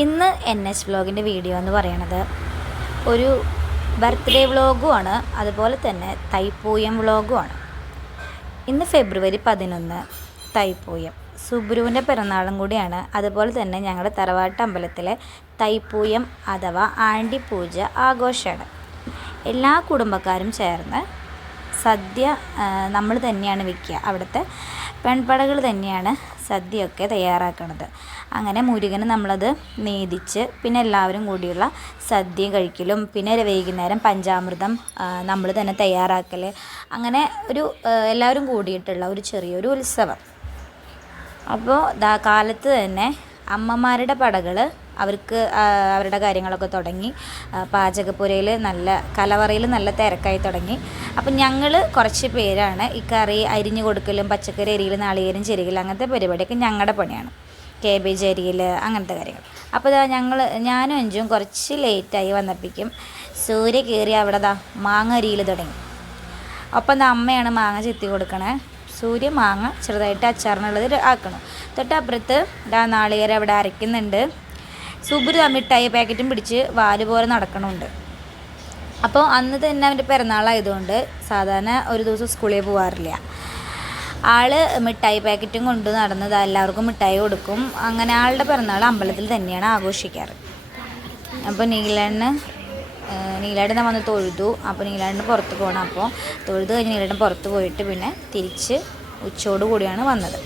ഇന്ന് NH വ്ലോഗിൻ്റെ video എന്ന് പറയുന്നത് ഒരു ബർത്ത്ഡേ വ്ലോഗുമാണ്, അതുപോലെ തന്നെ തൈപ്പൂയം വ്ലോഗുമാണ്. ഇന്ന് ഫെബ്രുവരി 11 തൈപ്പൂയം, സുബ്രുവിൻ്റെ പിറന്നാളും കൂടിയാണ്. അതുപോലെ തന്നെ ഞങ്ങളുടെ തറവാട്ട് അമ്പലത്തിലെ തൈപ്പൂയം അഥവാ ആണ്ടിപ്പൂജ ആഘോഷമാണ്. എല്ലാ കുടുംബക്കാരും ചേർന്ന് സദ്യ നമ്മൾ തന്നെയാണ് വയ്ക്കുക. അവിടുത്തെ പെൺപടകൾ തന്നെയാണ് സദ്യയൊക്കെ തയ്യാറാക്കുന്നത്. അങ്ങനെ മുരുകന് നമ്മളത് നേദിച്ച് പിന്നെ എല്ലാവരും കൂടിയുള്ള സദ്യ കഴിക്കലും പിന്നെ വൈകുന്നേരം പഞ്ചാമൃതം നമ്മൾ തന്നെ തയ്യാറാക്കൽ, അങ്ങനെ ഒരു എല്ലാവരും കൂടിയിട്ടുള്ള ഒരു ചെറിയൊരു ഉത്സവം. അപ്പോൾ കാലത്ത് തന്നെ അമ്മമാരുടെ പടകൾ അവർക്ക് അവരുടെ കാര്യങ്ങളൊക്കെ തുടങ്ങി. പാചകപ്പുരയിൽ കലവറയിൽ നല്ല തിരക്കായി തുടങ്ങി. അപ്പം ഞങ്ങൾ കുറച്ച് പേരാണ് ഈ കറി അരിഞ്ഞു കൊടുക്കലും പച്ചക്കറി അരിയിൽ നാളികേരം ചെരുകൽ അങ്ങനത്തെ പരിപാടിയൊക്കെ ഞങ്ങളുടെ പണിയാണ്. കേബേജ് അരിയിൽ അങ്ങനത്തെ കാര്യങ്ങൾ. അപ്പോൾ ഞാനും അഞ്ചും കുറച്ച് ലേറ്റായി വന്നപ്പോഴേക്കും സൂര്യ കയറി അവിടെ മാങ്ങ അരിയിൽ തുടങ്ങി. ഒപ്പം അമ്മയാണ് മാങ്ങ ചെത്തി കൊടുക്കണേ. സൂര്യ മാങ്ങ ചെറുതായിട്ട് അച്ചാറിനുള്ളത് ആക്കണം. തൊട്ടപ്പുറത്ത് നാളികേരം അവിടെ അരയ്ക്കുന്നുണ്ട്. സുബ്രു മിഠായി പാക്കറ്റും പിടിച്ച് വാല് പോലെ നടക്കണമുണ്ട്. അപ്പോൾ അന്ന് തന്നെ അവൻ്റെ പിറന്നാളായതുകൊണ്ട് സാധാരണ ഒരു ദിവസം സ്കൂളിൽ പോകാറില്ല. ആൾ മിഠായി പാക്കറ്റും കൊണ്ട് നടന്നത് എല്ലാവർക്കും മിഠായി കൊടുക്കും. അങ്ങനെ ആളുടെ പിറന്നാൾ അമ്പലത്തിൽ തന്നെയാണ് ആഘോഷിക്കാറ്. അപ്പോൾ നീലാടൻ വന്ന് തൊഴുതു. അപ്പോൾ നീലാടിന് പുറത്ത് പോകണം. അപ്പോൾ തൊഴുത് കഴിഞ്ഞ് നീലാടൻ പുറത്ത് പോയിട്ട് പിന്നെ തിരിച്ച് ഉച്ചയോട് കൂടിയാണ് വന്നത്.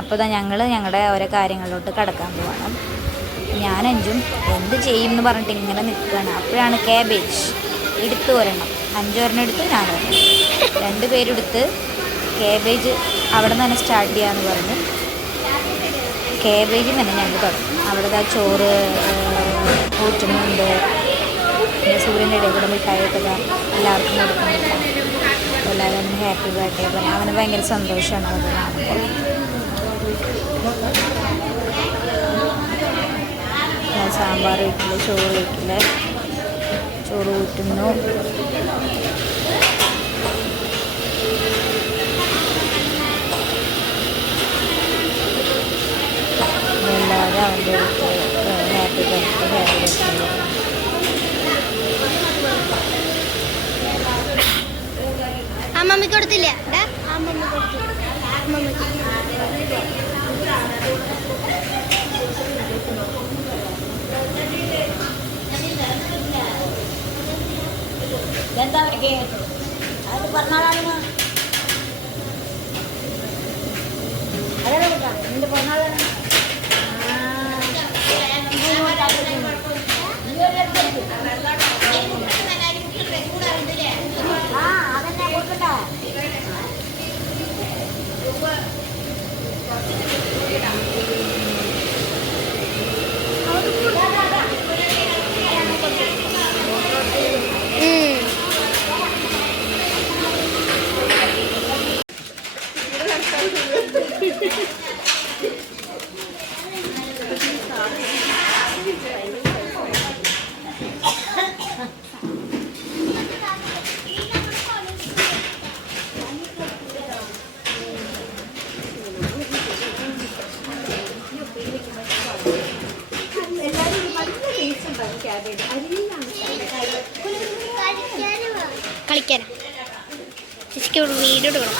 അപ്പോൾ ഞങ്ങളുടെ ഓരോ കാര്യങ്ങളിലോട്ട് കടക്കാൻ പോകണം. ഞാനഞ്ചും എന്ത് ചെയ്യും എന്ന് പറഞ്ഞിട്ട് ഇങ്ങനെ നിൽക്കുകയാണ്. അപ്പോഴാണ് കാബേജ് എടുത്ത് ഒരെണ്ണം, 5 ഒരെണ്ണം എടുത്ത് ഞാൻ ഒരെണ്ണം, 2 പേരെടുത്ത് കാബേജ് അവിടെ നിന്ന് തന്നെ സ്റ്റാർട്ട് ചെയ്യാമെന്ന് പറഞ്ഞ് കാബേജിൽ തന്നെ ഞങ്ങൾ തുടങ്ങി. അവിടെ ചോറ് ഊറ്റുന്നുണ്ട്. പിന്നെ സൂര്യൻ്റെ ഇടയിൽ കൂടെ മിഠായിട്ടൊക്കെ എല്ലാവർക്കും കൊടുക്കുന്നുണ്ട്. എല്ലാവരും ഹാപ്പി ബർത്ത്ഡേ പറഞ്ഞാൽ അവന് ഭയങ്കര സന്തോഷമാണ് അത് കാണുമ്പോൾ. സാമ്പാർ വയ്ക്കില്ല, ചോറ് വയ്ക്കില്ല, ചോറ് ഊറ്റുന്നു. എല്ലാവരും അവൻ്റെ അടുത്ത് ഹാപ്പി ബർത്ത്ഡേ അമ്മമ്മക്ക് കൊടുത്തില്ല. അമ്മമ്മ കൊടുത്തു. അമ്മമ്മക്ക് എന്താ അത് പറഞ്ഞാലാണ് നിന്റെ പറഞ്ഞാലാണ് അതെന്നെ കൊടുക്കണ്ട. കളിക്കാനാ ചേച്ചിക്ക് ഇവിടെ വീഡിയോ എടുക്കണം.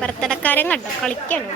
ബർത്ത്ഡേക്കാരൻ കണ്ടോ കളിക്കാണ്.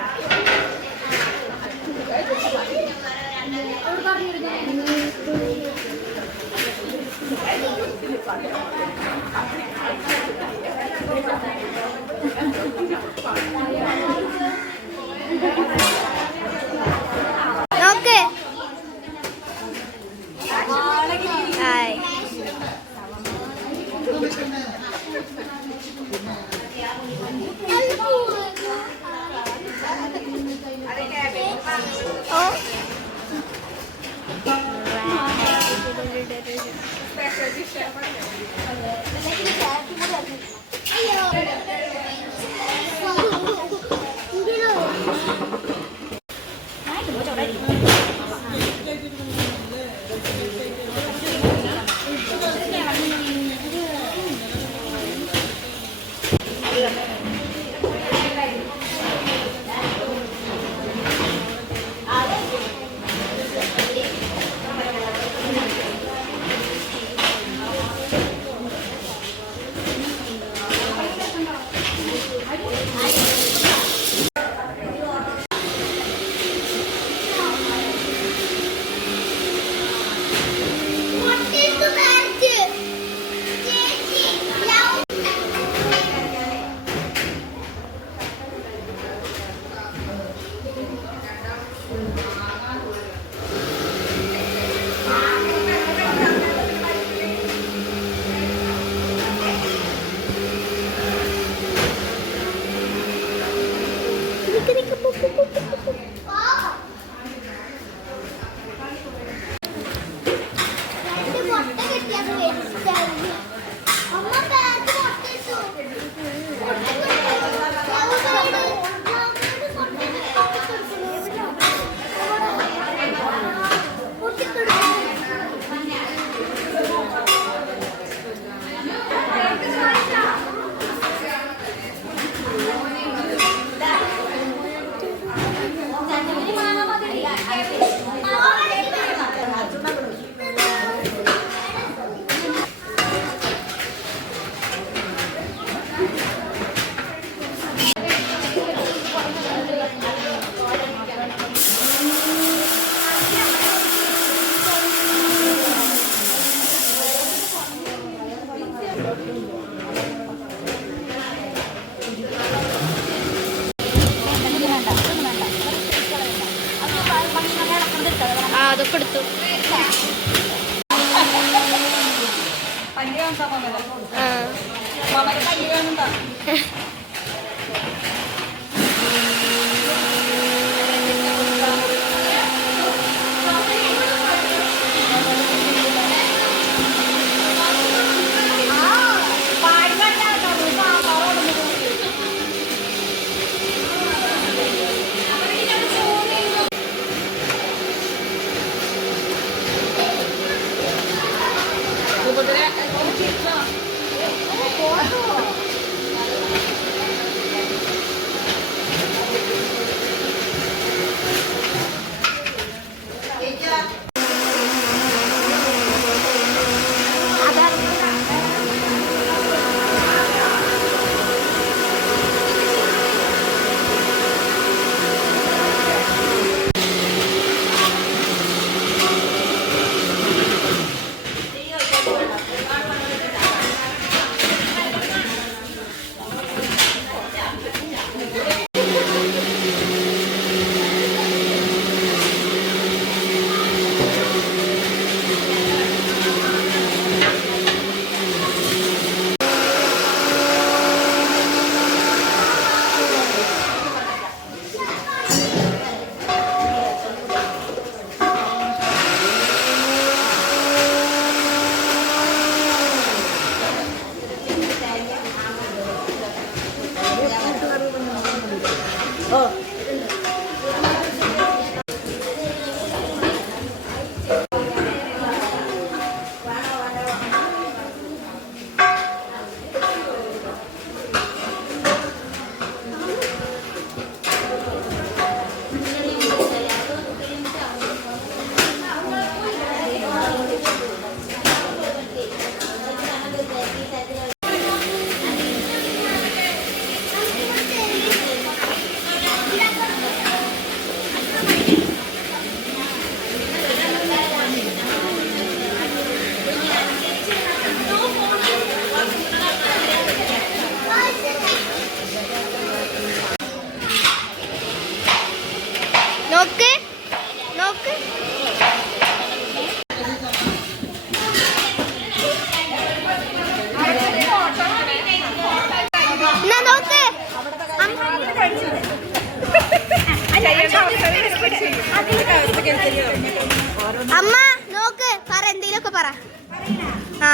അതൊക്കെ എടുത്തു. നോക്ക് നോക്ക്. എന്നാ നോക്ക്. അമ്മ നോക്ക്, പറ, എന്തേലൊക്കെ പറ. ആ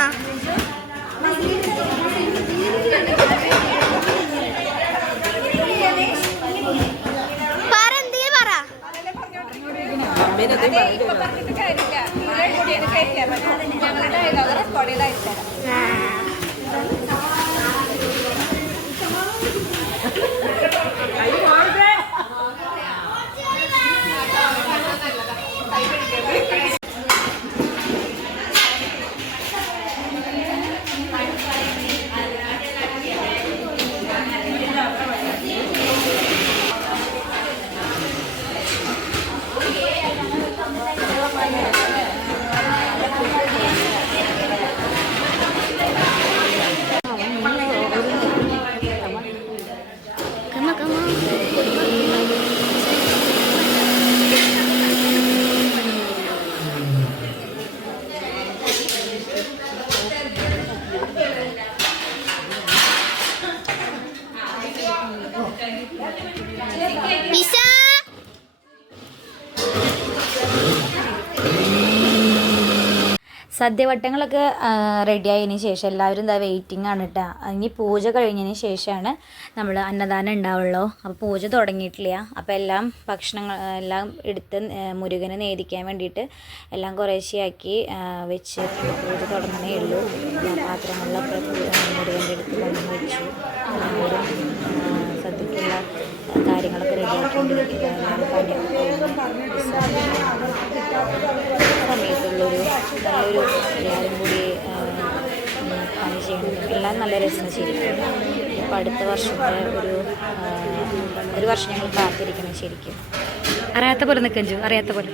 പിസ സദ്യവട്ടങ്ങളൊക്കെ റെഡി ആയതിന് ശേഷം എല്ലാവരും എന്താ വെയിറ്റിംഗ് ആണ് കേട്ടോ. ഇനി പൂജ കഴിഞ്ഞതിന് ശേഷമാണ് നമ്മൾ അന്നദാനം ഉണ്ടാവുള്ളൂ. അപ്പോൾ പൂജ തുടങ്ങിയിട്ടില്ല. അപ്പോൾ എല്ലാം ഭക്ഷണങ്ങൾ എല്ലാം എടുത്ത് മുരുകനെ നേദിക്കാൻ വേണ്ടിയിട്ട് എല്ലാം കുറേശ്ശെയാക്കി വെച്ച് പൂജ തുടങ്ങണേ ഉള്ളൂ. പാത്രങ്ങളിലൊക്കെ മുരുകൻ്റെ അടുത്ത് കൊണ്ടു വെച്ചു. എല്ലാവരും സദ്യക്കുള്ള കാര്യങ്ങളൊക്കെ റെഡിയാക്കിക്കൊണ്ടിരിക്കുക. എല്ലാവരും പണിയൊക്കെ സമയത്തുള്ളൊരു നല്ലൊരു എല്ലാവരും കൂടി പണി ചെയ്യണം. എല്ലാം നല്ല രസം ശരിക്കും. ഇപ്പോൾ അടുത്ത വർഷത്തെ ഒരു വർഷം ഞങ്ങൾ കാത്തിരിക്കണം ശരിക്കും. അറിയാത്ത പോലെ നിൽക്കഞ്ചു, അറിയാത്ത പോലെ.